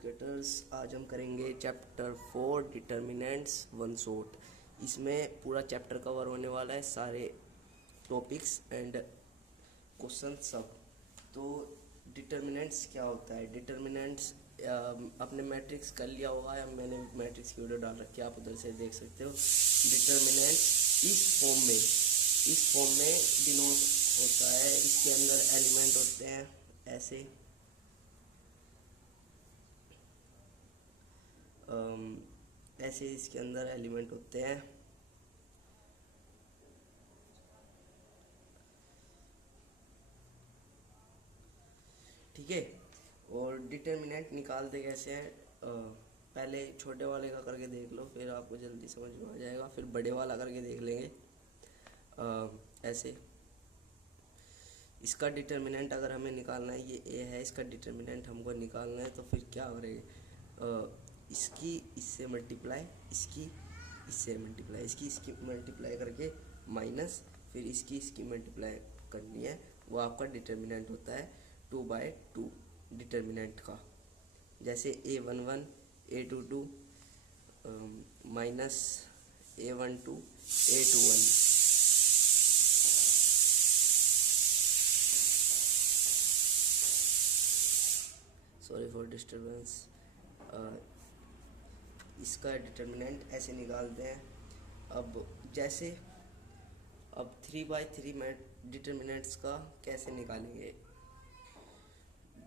Educators, आज हम करेंगे चैप्टर 4 डिटर्मिनेंट्स वन शॉट। इसमें पूरा चैप्टर कवर होने वाला है, सारे टॉपिक्स एंड क्वेश्चन सब। तो डिटर्मिनेंट्स क्या होता है? डिटर्मिनेंट्स अपने मैट्रिक्स कर लिया होगा, या मैंने मैट्रिक्स की वीडियो डाल रखी है, आप उधर से देख सकते हो। डिटर्मिनेंट्स इस फॉर्म में डिनोट होता है। इसके अंदर एलिमेंट होते हैं ऐसे, ऐसे इसके अंदर एलिमेंट होते हैं। ठीक है, और डिटर्मिनेंट निकालते कैसे हैं? पहले छोटे वाले का करके देख लो, फिर आपको जल्दी समझ में आ जाएगा। फिर बड़े वाला करके देख लेंगे। ऐसे इसका डिटर्मिनेंट अगर हमें निकालना है, ये ए है, इसका डिटर्मिनेंट हमको निकालना है, तो फिर क्या करेंगे? इसकी इससे मल्टीप्लाई, इसकी इससे मल्टीप्लाई, इसकी मल्टीप्लाई करके माइनस, फिर इसकी मल्टीप्लाई करनी है। वो आपका डिटर्मिनेंट होता है 2/2 डिटर्मिनेंट का। जैसे A11 A22 minus A12 A21। Sorry for disturbance. इसका डिटर्मिनेंट ऐसे निकालते हैं। अब जैसे अब 3/3 डिटर्मिनेंट्स का कैसे निकालेंगे?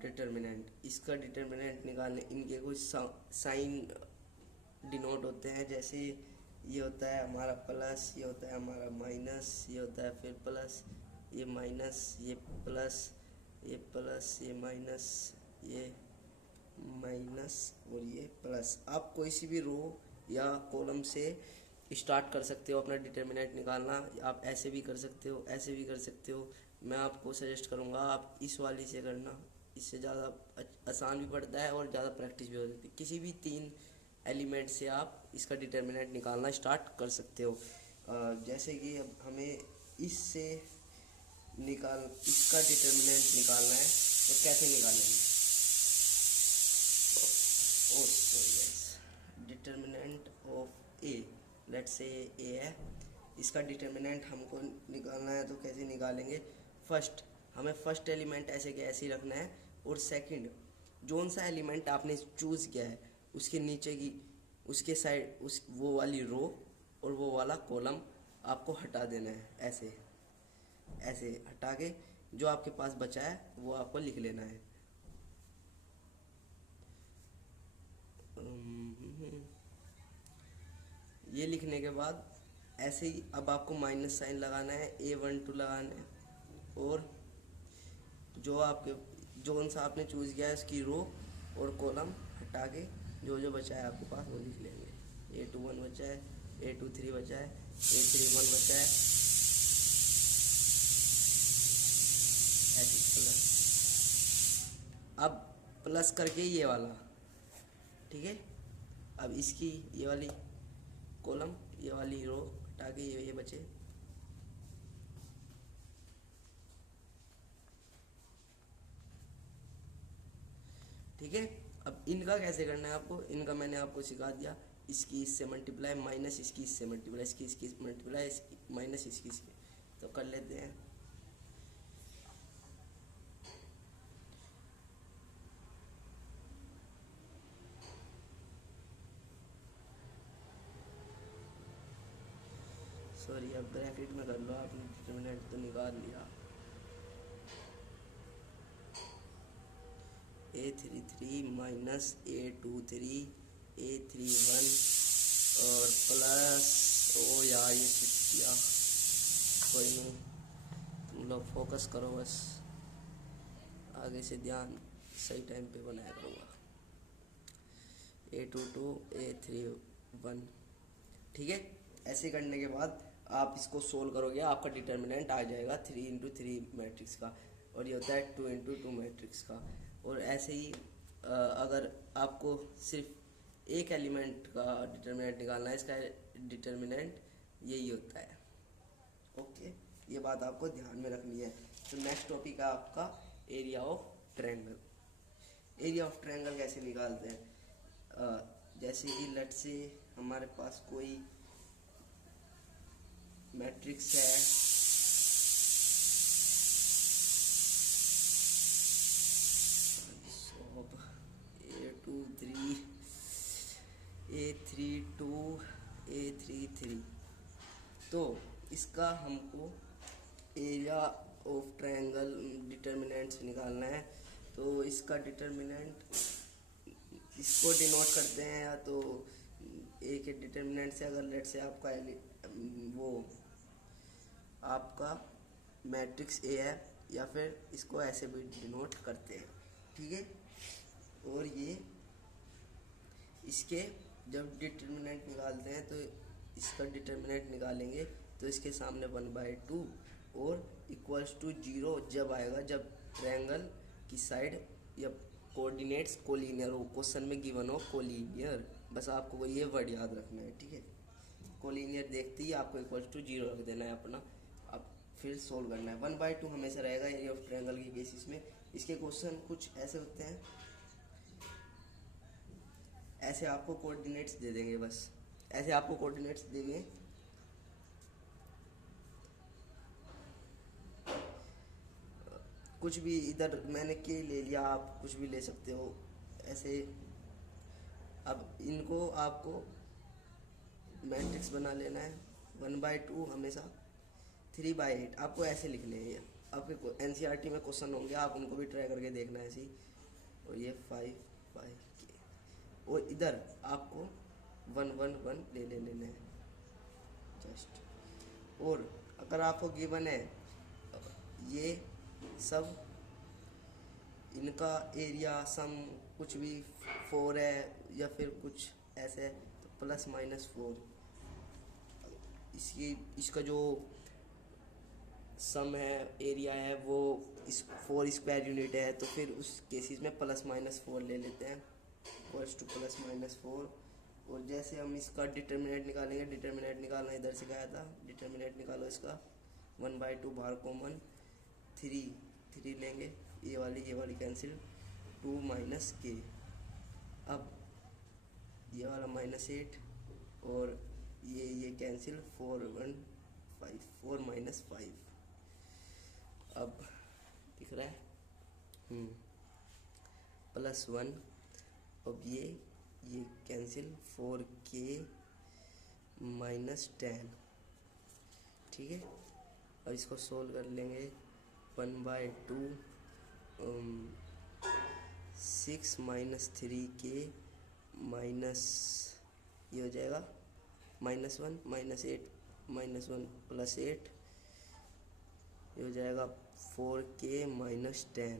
डिटर्मिनेंट, इसका डिटर्मिनेंट निकालने इनके कुछ साइन डिनोट होते हैं। जैसे ये होता है हमारा प्लस, ये होता है हमारा माइनस, ये होता है फिर प्लस, ये माइनस, ये प्लस, ये प्लस, ये माइनस, ये माइनस और ये प्लस। आप कोई सी भी रो या कॉलम से स्टार्ट कर सकते हो अपना डिटर्मिनेंट निकालना। आप ऐसे भी कर सकते हो, ऐसे भी कर सकते हो। मैं आपको सजेस्ट करूँगा आप इस वाली से करना, इससे ज़्यादा आसान भी पड़ता है और ज़्यादा प्रैक्टिस भी हो सकती है। किसी भी 3 एलिमेंट से आप इसका डिटर्मिनेंट निकालना स्टार्ट कर सकते हो। जैसे कि अब हमें इससे इसका डिटर्मिनेंट निकालना है, तो कैसे निकालेंगे? Determinant of A, let's say ए है, इसका डिटर्मिनेंट हमको निकालना है, तो कैसे निकालेंगे? फर्स्ट हमें फर्स्ट एलिमेंट ऐसे के ऐसे ही रखना है, और सेकंड जोन सा एलिमेंट आपने चूज़ किया है उसके नीचे की, उसके साइड वो वाली रो और वो वाला कॉलम आपको हटा देना है। ऐसे ऐसे हटा के जो आपके पास बचा है वो आपको लिख लेना है। ये लिखने के बाद ऐसे ही अब आपको माइनस साइन लगाना है, A12 लगाना है, और जो आपके जोन सा आपने चूज़ किया है उसकी रो और कॉलम हटा के जो जो बचा है आपके पास वो लिख लेंगे। A21 बचा है, A23 बचा है, A31 बचा है, ऐसे प्लस। अब प्लस करके ये वाला, ठीक है। अब इसकी ये वाली कॉलम, ये वाली रो हटा के ये बचे। ठीक है, अब इनका कैसे करना है आपको? इनका मैंने आपको सिखा दिया। इसकी इससे मल्टीप्लाई, माइनस इसकी इससे मल्टीप्लाई, इसकी मल्टीप्लाई, माइनस इसकी इसकी। तो कर लेते हैं। सॉरी, अब ब्रैकेट में कर लो, आपने डिटर्मिनेंट तो निकाल लिया। A33 माइनस A23 A31 और प्लस, ओ यार ये किया, कोई नहीं, तुम लोग फोकस करो बस, आगे से ध्यान सही टाइम पे बनाया करूँगा। A22 A31, ठीक है। ऐसे करने के बाद आप इसको सोल्व करोगे, आपका डिटर्मिनेंट आ जाएगा 3×3 मैट्रिक्स का, और ये होता है 2×2 मैट्रिक्स का। और ऐसे ही अगर आपको सिर्फ एक एलिमेंट का डिटर्मिनेंट निकालना है, इसका डिटर्मिनेंट यही होता है। ओके, ये बात आपको ध्यान में रखनी है। तो नेक्स्ट टॉपिक है आपका area of triangle. Area of triangle कैसे निकालते हैं। जैसे कि लेट से हमारे पास कोई मैट्रिक्स है, A2 3 A3 2 A3 3, तो इसका हमको एरिया ऑफ ट्रायंगल डिटर्मिनेंट्स निकालना है। तो इसका डिटर्मिनेंट इसको डिनोट करते हैं या तो ए के डिटर्मिनेंट से, अगर लेट से आपका वो आपका मैट्रिक्स ए है, या फिर इसको ऐसे भी डिनोट करते हैं, ठीक है। और ये इसके जब डिटर्मिनेंट निकालते हैं तो इसका डिटर्मिनेंट निकालेंगे तो इसके सामने 1/2 और इक्वल्स टू 0 जब आएगा, जब ट्रायंगल की साइड या कोऑर्डिनेट्स कोलिनियर हो। क्वेश्चन में गिवन हो कोलिनियर, बस आपको ये वर्ड याद रखना है, ठीक है। कोलिनियर देखते ही आपको इक्वल्स टू 0 रख देना है अपना, अब फिर सोल्व करना है। 1/2 हमेशा रहेगा एरिया ऑफ ट्रायंगल के केसेस में। इसके क्वेश्चन कुछ ऐसे होते हैं, ऐसे आपको कोऑर्डिनेट्स दे देंगे, बस ऐसे आपको कोऑर्डिनेट्स देंगे, कुछ भी इधर मैंने के ले लिया, आप कुछ भी ले सकते हो ऐसे। अब इनको आपको मैट्रिक्स बना लेना है। 1/2 हमेशा 3/8 आपको ऐसे लिखने हैं। आपके एनसीईआरटी में क्वेश्चन होंगे, आप उनको भी ट्राई करके देखना है ऐसे। और ये 5/k, और इधर आपको 1 ले लेना है जस्ट। और अगर आपको गिवन है ये सब, इनका एरिया सम कुछ भी 4 है या फिर कुछ ऐसे है, तो ±4 इसका जो सम है, एरिया है, वो इस 4 स्क्वायर यूनिट है, तो फिर उस केसेस में +-4 ले लेते हैं, इक्वल्स टू +-4। और जैसे हम इसका डिटर्मिनेंट निकालेंगे, डिटर्मिनेंट निकालना इधर से गया था, डिटर्मिनेंट निकालो इसका 1/2 बाहर कॉमन, 3 लेंगे, ये वाली कैंसिल, 2 - k। अब ये वाला -8 और ये कैंसिल, 4 - 5। अब दिख रहा है +1। अब ये कैंसिल, 4k - 10, ठीक है। अब इसको सोल्व कर लेंगे। 1/2 6 - 3k माइनस ये हो जाएगा -1 -8 -1 +8, ये हो जाएगा 4k - 10।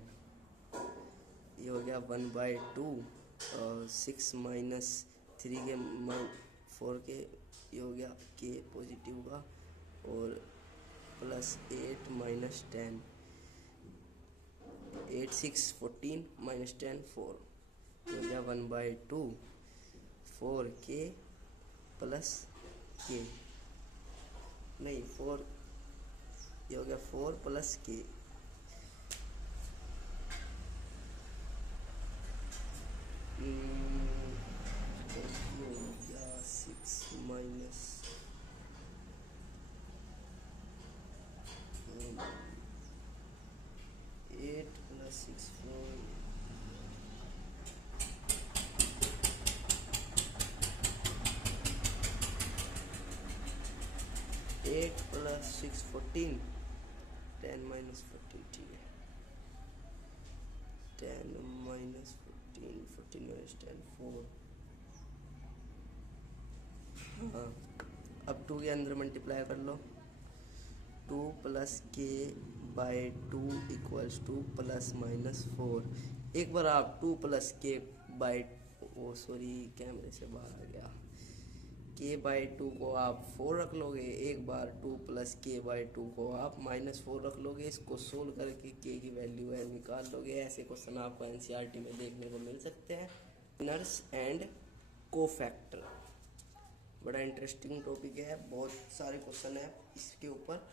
ये हो गया 1/2 6 - 3k 4k, ये हो गया k पॉजिटिव का, और +8 - 10, 8 6 14 - 10 4, ये हो गया 1/2 4k + k, नहीं 4, ये हो गया 4 + k, ये हो गया 6 -8 + 6 4, 8 + 6 14, 10 - 14, ठीक है। 10 - 14 14 - 10 4। हाँ, अब 2 के अंदर मल्टीप्लाई कर लो, 2 + k/2 इक्वल्स टू +-4। एक बार आप 2 + कैमरे से बाहर आ गया, k/2 को आप 4 रख लोगे, एक बार 2 + k/2 को आप -4 रख लोगे। इसको सोल्व करके k की वैल्यू है निकाल लोगे। ऐसे क्वेश्चन आपको एनसीईआरटी में देखने को मिल सकते हैं। इनर्स एंड कोफैक्टर बड़ा इंटरेस्टिंग टॉपिक है, बहुत सारे क्वेश्चन है इसके ऊपर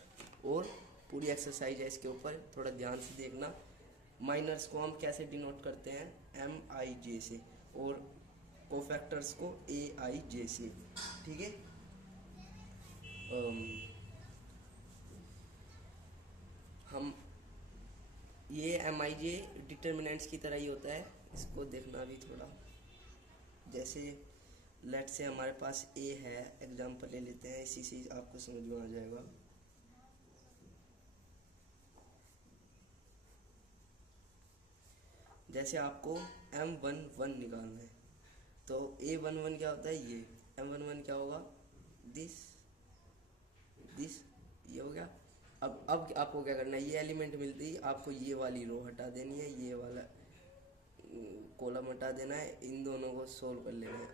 और पूरी एक्सरसाइज है इसके ऊपर, थोड़ा ध्यान से देखना। माइनर्स को हम कैसे डिनोट करते हैं, MIJ से, और कोफैक्टर्स को AIJ से, ठीक है। हम ये MIJ डिटर्मिनेंट्स की तरह ही होता है, इसको देखना भी थोड़ा। जैसे लेट से हमारे पास A है, एग्जांपल ले लेते हैं, इसी से आपको समझ में आ जाएगा। जैसे आपको M11 निकालना है, तो A11 क्या होता है, ये M11 क्या होगा, दिस ये हो गया। अब आपको क्या करना है, ये एलिमेंट मिलती ही आपको ये वाली रो हटा देनी है, ये वाला कॉलम हटा देना है, इन दोनों को सोल्व कर लेना है।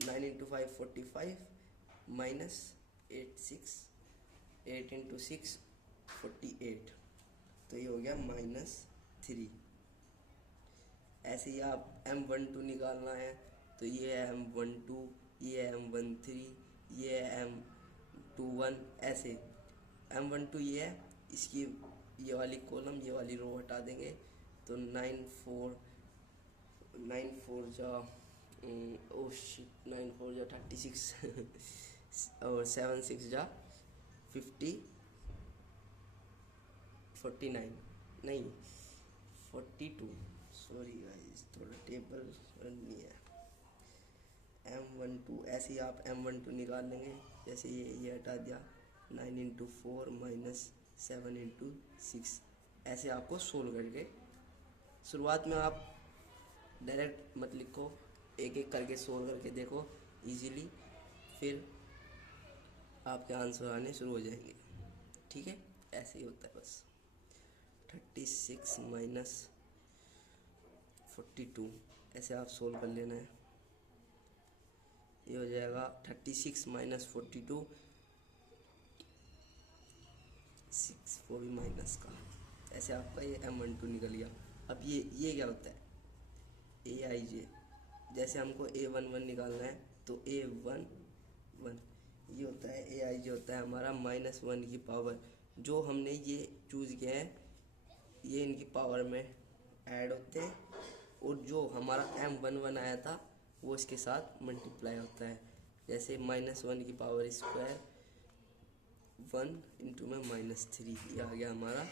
9 × 5 45 माइनस 8 × 6 48, तो ये हो गया -3। ऐसे ही आप M12 निकालना है, तो ये है M12, ये है M13, ये है M21, ऐसे M12 ये है, इसकी ये वाली कॉलम ये वाली रो हटा देंगे, तो 9 4 जा 9 4 जा 36 और 7 6 जा 49 नहीं 42, सॉरी गाइस थोड़ा टेबल नहीं है। M12 ऐसे ही आप M12 निकाल लेंगे, जैसे ये हटा दिया, 9 × 4 माइनस 7 × 6, ऐसे आपको सोल्व करके, शुरुआत में आप डायरेक्ट मत लिखो, एक एक करके सोल्व करके देखो इजीली, फिर आपके आंसर आने शुरू हो जाएंगे, ठीक है। ऐसे ही होता है बस। 36 माइनस 42 ऐसे आप सोल्व कर लेना है, ये हो जाएगा 36 माइनस 42, 6 वो भी माइनस का, ऐसे आपका ये M12 निकल गया। अब ये क्या होता है, AIJ, जैसे हमको A11 निकालना है, तो A11 ये होता है, AIJ होता है हमारा -1 की पावर, जो हमने ये चूज़ किया है ये इनकी पावर में ऐड होते हैं, और जो हमारा M11 आया था वो इसके साथ मल्टीप्लाई होता है। जैसे -1 की पावर स्क्वायर 1 × में -3, ये आ गया हमारा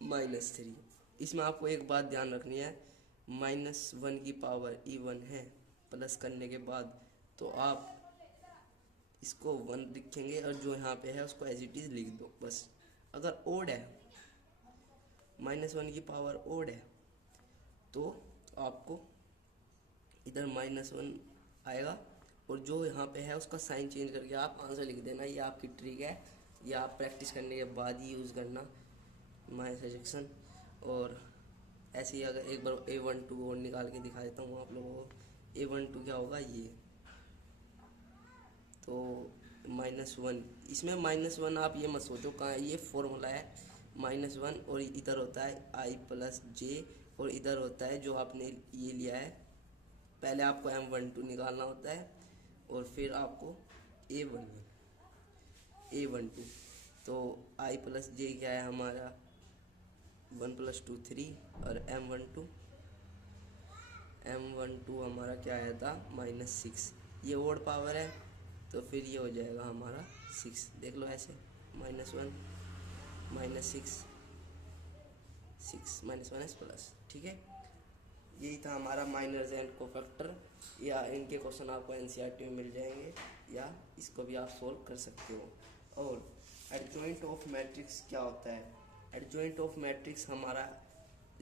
-3। इसमें आपको एक बात ध्यान रखनी है, -1 की पावर इवन है, प्लस करने के बाद तो आप इसको 1 लिखेंगे, और जो यहाँ पे है उसको एज इट इज़ लिख दो बस। अगर ओड है, -1 की पावर ओड है, तो आपको इधर -1 आएगा, और जो यहाँ पे है उसका साइन चेंज करके आप आंसर लिख देना। ये आपकी ट्रिक है, ये आप प्रैक्टिस करने के बाद ही यूज़ करना, माय सजेशन। और ऐसे ही अगर एक बार A12 और निकाल के दिखा देता हूँ आप लोगों को। A12 क्या होगा, ये तो -1, इसमें -1 आप ये मत सोचो कहाँ है, ये फॉर्मूला है -1, और इधर होता है I + J, और इधर होता है जो आपने ये लिया है, पहले आपको M12 निकालना होता है, और फिर आपको A12, तो I + J क्या है हमारा 1 + 2 3, और M12 हमारा क्या आया था -6, ये ओड पावर है, तो फिर ये हो जाएगा हमारा 6, देख लो ऐसे -1 -6 6 -1 प्लस, ठीक है। यही था हमारा माइनर्स एंड कोफैक्टर, या इनके क्वेश्चन आपको NCERT में मिल जाएंगे, या इसको भी आप सोल्व कर सकते हो। और एडजॉइंट ऑफ मैट्रिक्स क्या होता है, एडजॉइंट ऑफ मैट्रिक्स हमारा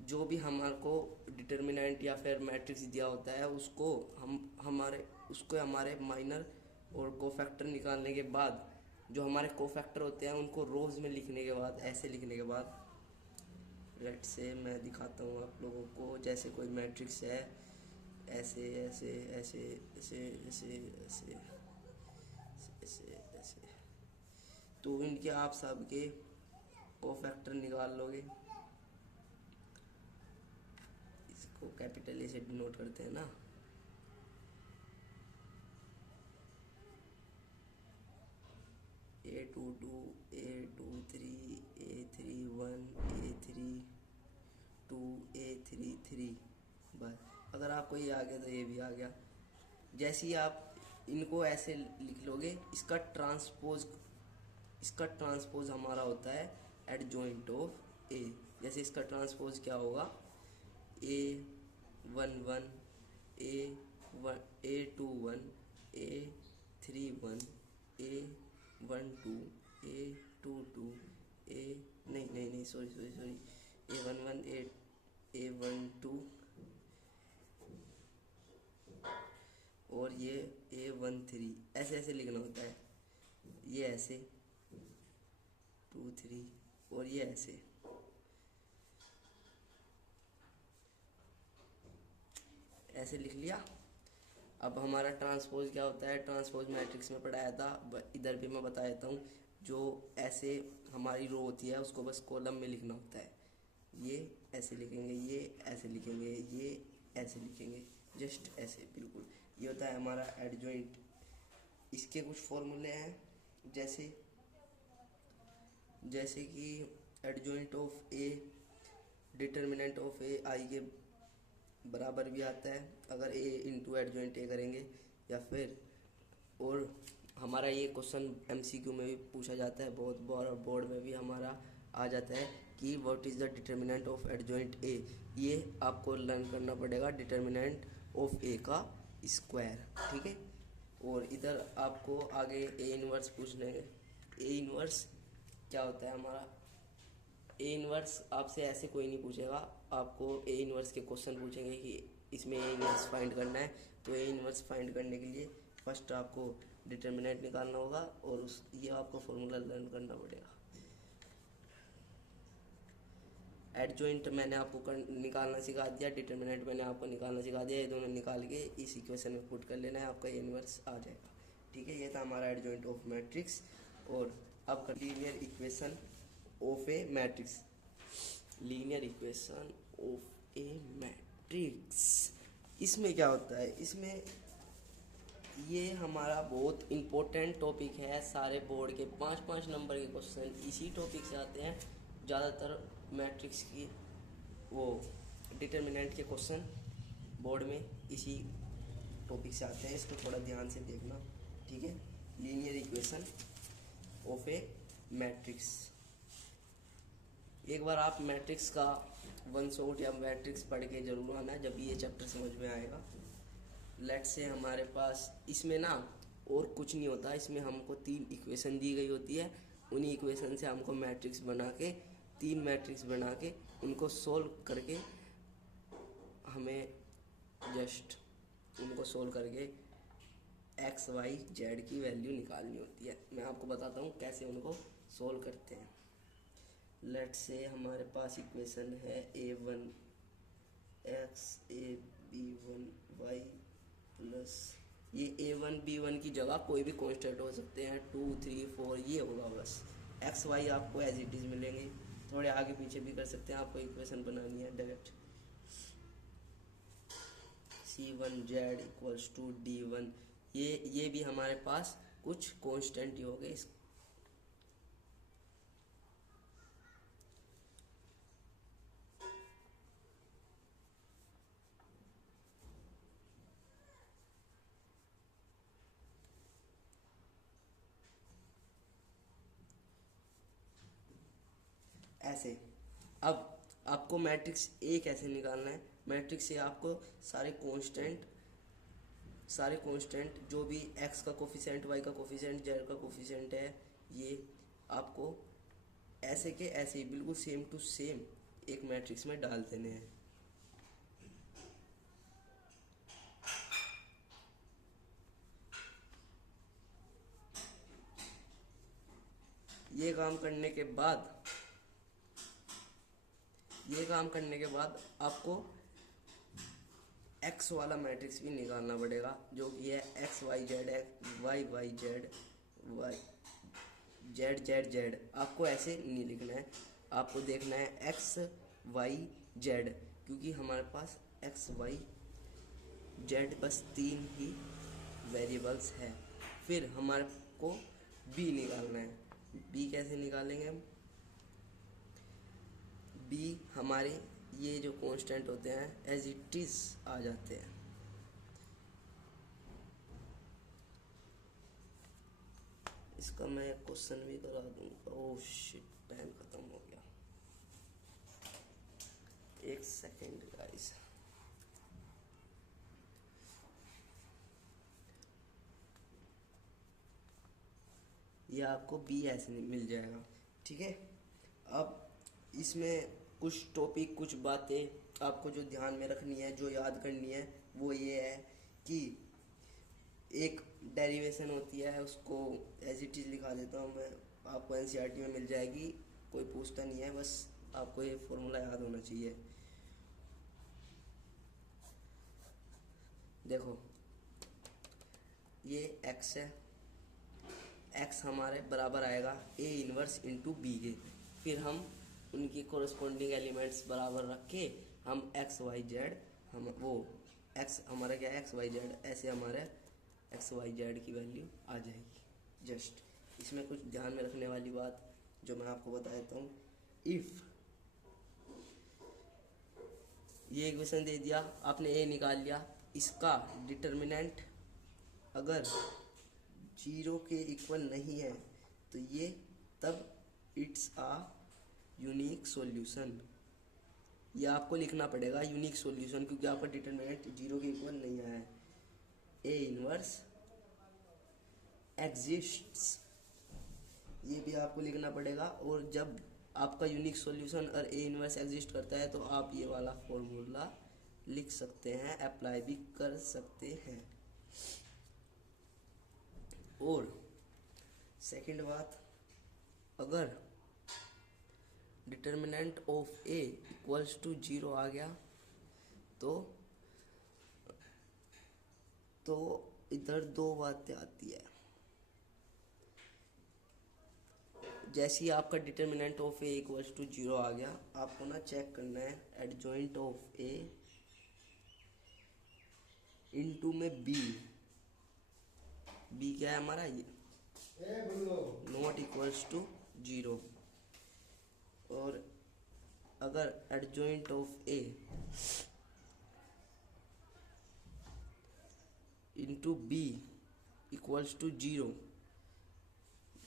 जो भी हमारे को डिटर्मिनेंट या फिर मैट्रिक्स दिया होता है, उसको हमारे माइनर और कोफैक्टर निकालने के बाद, जो हमारे कोफैक्टर होते हैं उनको रोज में लिखने के बाद, ऐसे लिखने के बाद, लेट से मैं दिखाता हूँ आप लोगों को, जैसे कोई मैट्रिक्स है, ऐसे ऐसे ऐसे ऐसे ऐसे ऐसे ऐसे ऐसे, तो इनके आप सबके कोफैक्टर निकाल लोगे। इसको कैपिटल ए से डिनोट करते हैं ना, A22 A23 A31 A3 2 A3 3 बस। अगर आपको ये आ गया तो ये भी आ गया। जैसे ही आप इनको ऐसे लिख लोगे, इसका ट्रांसपोज हमारा होता है एडजॉइंट ऑफ ए। जैसे इसका ट्रांसपोज क्या होगा, A11 A21 A31 A12 A22 ए नहीं नहीं नहीं sorry sorry sorry A11 A12 और ये A13, ऐसे ऐसे लिखना होता है। ये ऐसे 2 3 और ये ऐसे। ऐसे लिख लिया। अब हमारा ट्रांसपोज क्या होता है, ट्रांसपोज मैट्रिक्स में पढ़ाया था, इधर भी मैं बता देता हूँ। जो ऐसे हमारी रो होती है उसको बस कॉलम में लिखना होता है। ये ऐसे लिखेंगे, ये ऐसे लिखेंगे, ये ऐसे लिखेंगे, जस्ट ऐसे बिल्कुल। ये होता है हमारा एडजॉइंट। इसके कुछ फॉर्मूले हैं, जैसे कि adjoint of A, determinant of A I के बराबर भी आता है अगर ए इंटू एडजॉइंट ए करेंगे, या फिर और हमारा ये क्वेश्चन एमसीक्यू में भी पूछा जाता है बहुत बार, और बोर्ड में भी हमारा आ जाता है कि what is the determinant of adjoint A. ये आपको लर्न करना पड़ेगा, डिटर्मिनेंट ऑफ ए का स्क्वायर, ठीक है। और इधर आपको आगे ए इनवर्स पूछने, ए इनवर्स क्या होता है हमारा। ए इनवर्स आपसे ऐसे कोई नहीं पूछेगा, आपको ए इनवर्स के क्वेश्चन पूछेंगे कि इसमें ए इनवर्स फाइंड करना है। तो ए इनवर्स फाइंड करने के लिए फर्स्ट आपको डिटर्मिनेंट निकालना होगा और ये आपको फॉर्मूला लर्न करना पड़ेगा। एडजॉइंट मैंने आपको निकालना सिखा दिया, डिटर्मिनेंट मैंने आपको निकालना सिखा दिया। ये दोनों निकाल के इस इक्वेशन में पुट कर लेना है, आपका ए इनवर्स आ जाएगा, ठीक है। ये था हमारा एडजॉइंट ऑफ मैट्रिक्स। और अब linear equation of A matrix, linear equation of A matrix. इसमें क्या होता है, इसमें ये हमारा बहुत इम्पोर्टेंट टॉपिक है। सारे बोर्ड के 5-5 नंबर के क्वेश्चन इसी टॉपिक से आते हैं ज़्यादातर। मैट्रिक्स की वो डिटर्मिनेंट के क्वेश्चन बोर्ड में इसी टॉपिक से आते हैं, इसको थोड़ा ध्यान से देखना, ठीक है। Linear equation of A matrix. एक बार आप मैट्रिक्स का वन शॉट या मैट्रिक्स पढ़ के जरूर आना, जब ये चैप्टर समझ में आएगा। लेट से हमारे पास इसमें ना और कुछ नहीं होता, इसमें हमको 3 इक्वेशन दी गई होती है। उन्हीं इक्वेशन से हमको मैट्रिक्स बना के, 3 मैट्रिक्स बना के उनको सोल्व करके हमें जस्ट उनको सोल्व करके एक्स वाई जेड की वैल्यू निकालनी होती है। मैं आपको बताता हूँ कैसे उनको सोल्व करते हैं। लेट से हमारे पास इक्वेशन है A1 x A_B_1 y plus ये A1 B1 की जगह कोई भी कांस्टेंट हो सकते हैं, 2 3 4 ये होगा बस। एक्स वाई आपको एज इट इज़ मिलेंगे, थोड़े आगे पीछे भी कर सकते हैं, आपको इक्वेशन बनानी है direct. C1z equals to D1, ये भी हमारे पास कुछ कांस्टेंट ही हो गए। ऐसे अब आपको मैट्रिक्स ए कैसे निकालना है। मैट्रिक्स से आपको सारे कांस्टेंट जो भी एक्स का कोफिशिएंट, वाई का कोफिशिएंट, जेड का कोफिशिएंट है, ये आपको ऐसे के ऐसे ही बिल्कुल सेम टू सेम एक मैट्रिक्स में डाल देने हैं। ये काम करने के बाद आपको एक्स वाला मैट्रिक्स भी निकालना पड़ेगा, जो कि है x y z, y y z, y z z z. आपको ऐसे नहीं लिखना है, आपको देखना है एक्स वाई जेड, क्योंकि हमारे पास एक्स वाई जेड बस 3 ही वेरिएबल्स है। फिर हमारे को बी निकालना है। बी कैसे निकालेंगे हम, बी हमारे ये जो कांस्टेंट होते हैं एज इट इज आ जाते हैं। इसका मैं क्वेश्चन भी करा दूंगा। ओह शिट, टाइम खत्म हो गया। एक सेकेंड गाइस। ये आपको बी ऐसे नहीं मिल जाएगा, ठीक है। अब इसमें कुछ टॉपिक, कुछ बातें आपको जो ध्यान में रखनी है, जो याद करनी है, वो ये है कि एक डेरिवेशन होती है, उसको एज इट इज लिखा देता हूँ मैं, आपको एनसीईआरटी में मिल जाएगी, कोई पूछता नहीं है, बस आपको ये फॉर्मूला याद होना चाहिए। देखो ये x है, x हमारे बराबर आएगा a इनवर्स इंटू बी के। फिर हम उनकी कोरस्पॉन्डिंग एलिमेंट्स बराबर रख के हम एक्स वाई जेड, हम वो x हमारा क्या है एक्स वाई जेड, ऐसे हमारे एक्स वाई जेड की वैल्यू आ जाएगी। जस्ट इसमें कुछ ध्यान में रखने वाली बात जो मैं आपको बता देता हूँ। इफ़ ये इक्वेशन दे दिया आपने, ए निकाल लिया, इसका डिटर्मिनेंट अगर 0 के इक्वल नहीं है तो ये तब इट्स आ यूनिक सॉल्यूशन। ये आपको लिखना पड़ेगा यूनिक सॉल्यूशन, क्योंकि आपका डिटर्मिनेंट 0 के इक्वल नहीं आया है। ए इनवर्स एग्जिस्ट्स, ये भी आपको लिखना पड़ेगा। और जब आपका यूनिक सॉल्यूशन और ए इनवर्स एग्जिस्ट करता है तो आप ये वाला फॉर्मूला लिख सकते हैं, अप्लाई भी कर सकते हैं। और सेकंड बात, अगर determinant of A equals to 0 आ गया तो इधर दो बातें आती है। जैसे ही आपका determinant of A equals to 0 आ गया, आपको ना चेक करना है एडजॉइंट ऑफ ए इनटू में बी। बी क्या है हमारा, ये नॉट इक्वल्स टू 0। और अगर adjoint of A into B equals to 0,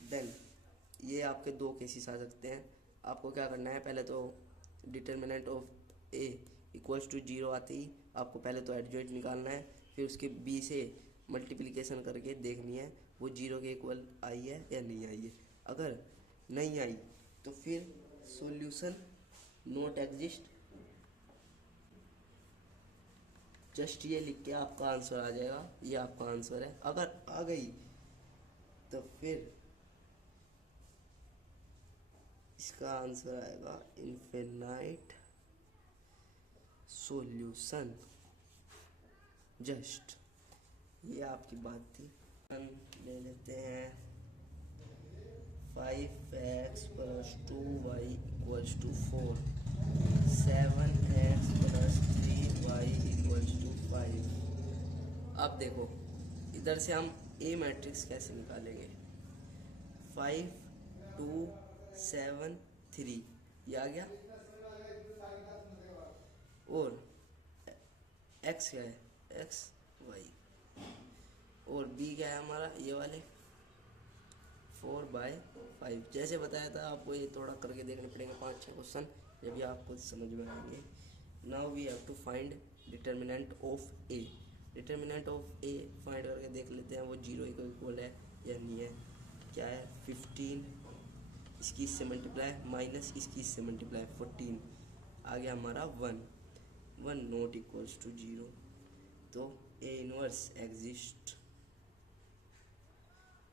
then ये आपके दो केसेस आ सकते हैं। आपको क्या करना है, पहले तो determinant of A equals to 0 आते ही आपको पहले तो एडजॉइंट निकालना है, फिर उसके बी से मल्टीप्लिकेशन करके देखनी है वो 0 के इक्वल आई है या नहीं आई है। अगर नहीं आई तो फिर सॉल्यूशन नॉट एग्जिस्ट, जस्ट ये लिख के आपका आंसर आ जाएगा, ये आपका आंसर है। अगर आ गई तो फिर इसका आंसर आएगा इनफिनाइट सॉल्यूशन। जस्ट ये आपकी बात थी। हम ले लेते हैं 5x + 2y = 4, 7x + 3y = 5। अब देखो इधर से हम ए मैट्रिक्स कैसे निकालेंगे। 5 2 7 3 ये आ गया। और x क्या है, x y। और b क्या है हमारा, ये वाले 4/5। जैसे बताया था आपको, ये थोड़ा करके देखने पड़ेंगे 5-6 क्वेश्चन, जब भी आपको समझ में आएंगे। Now we have to find determinant of A. Determinant of A find करके देख लेते हैं वो 0 के इक्वल है या नहीं है। क्या है 15, इसकी इससे मल्टीप्लाई माइनस इसकी इससे मल्टीप्लाई 14, आ गया हमारा 1 नॉट इक्वल्स टू 0। तो ए इनवर्स एग्जिस्ट,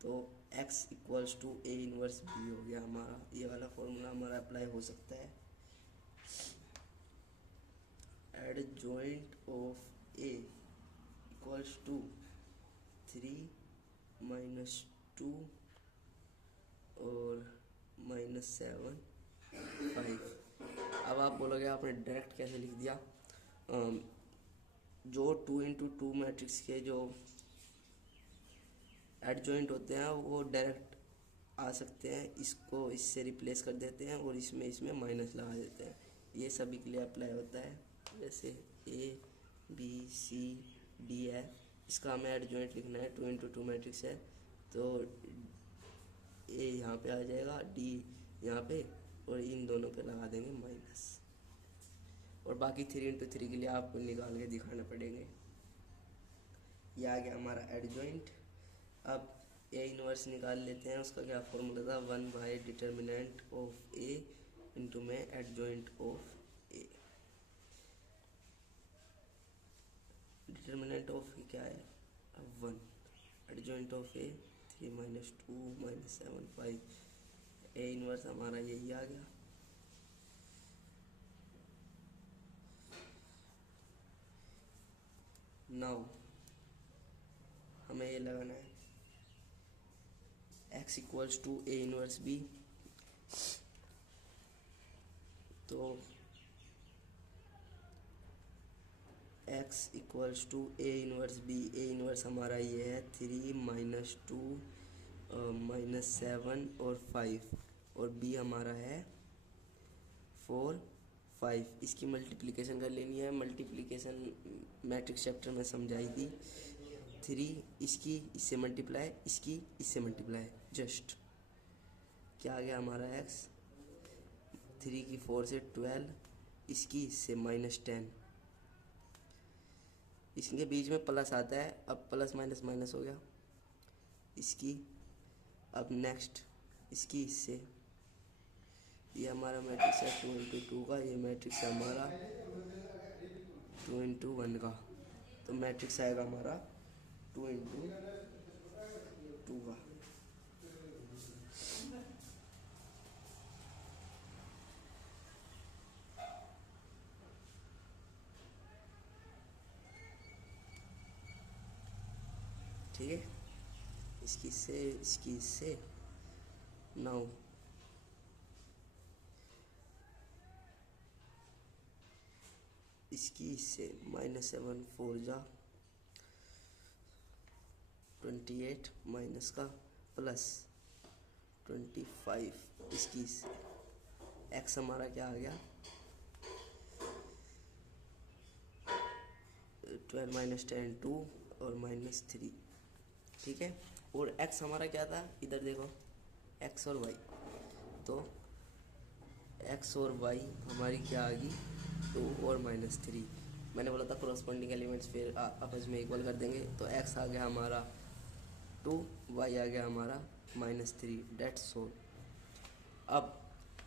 तो x equals to A inverse B हो गया हमारा। ये वाला फॉर्मूला हमारा अप्लाई हो सकता है। Adjoint of A equals to 3 - 2 और -7 5। अब आप बोलोगे आपने डायरेक्ट कैसे लिख दिया। जो 2 × 2 मैट्रिक्स के जो एडजॉइंट होते हैं वो डायरेक्ट आ सकते हैं, इसको इससे रिप्लेस कर देते हैं और इसमें माइनस लगा देते हैं। ये सभी के लिए अप्लाई होता है। जैसे ए बी सी डी है, इसका हमें एडजॉइंट लिखना है, 2 × 2 मैट्रिक्स है, तो ए यहाँ पे आ जाएगा, डी यहाँ पे, और इन दोनों पे लगा देंगे माइनस। और बाकी 3 × 3 के लिए आपको निकाल के दिखाने पड़ेंगे। ये आ गया हमारा एडजॉइंट। अब ए इनवर्स निकाल लेते हैं। उसका क्या फॉर्मूला था, 1/डिटर्मिनेंट ऑफ ए इंटू में adjoint of A. Determinant of क्या है, 1, adjoint of A 3 - 2 - 7 5। A inverse हमारा यही आ गया। नाउ हमें ये लगाना है x = a इनवर्स b। तो x = a inverse b, a inverse हमारा ये है 3 - 2 - 7 और 5, और b हमारा है 4 5। इसकी मल्टीप्लिकेशन कर लेनी है। मल्टीप्लिकेशन मैट्रिक्स चैप्टर में समझाई थी। 3 इसकी इससे मल्टीप्लाई, इसकी इससे मल्टीप्लाई, जस्ट क्या आ गया हमारा x, 3 की 4 से 12, इसकी इससे -10, इसके बीच में प्लस आता है, अब प्लस माइनस माइनस हो गया इसकी। अब नेक्स्ट इसकी इससे, ये हमारा मैट्रिक्स है 2 × 2 का, ये मैट्रिक्स है हमारा 2 × 1 का। तो मैट्रिक्स आएगा हमारा 2 × 2 का। ठीक है, इसकी से इसकी से। नाउ इसकी इससे -7 4 जा 28 माइनस का प्लस 25, इसकी इससे x हमारा क्या आ गया 12 - 10 2 और -3। ठीक है, और x हमारा क्या था, इधर देखो x और y, तो x और y हमारी क्या आ गई 2 और -3। मैंने बोला था क्रॉसपोंडिंग एलिमेंट्स फिर आपस में इक्वल कर देंगे। तो x आ गया हमारा 2, y आ गया हमारा -3, डेट्स ऑल। अब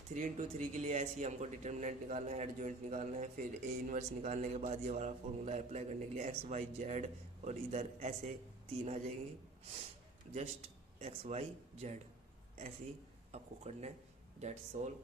3 × 3 के लिए ऐसे ही हमको डिटर्मिनेंट निकालना है, एडजॉइंट निकालना है, फिर ए इनवर्स निकालने के बाद ये वाला फॉर्मूला अप्लाई करने के लिए x y z, और इधर ऐसे 3 आ जाएंगे, जस्ट x y z, ऐसे ही आपको करना है, डेट्स ऑल।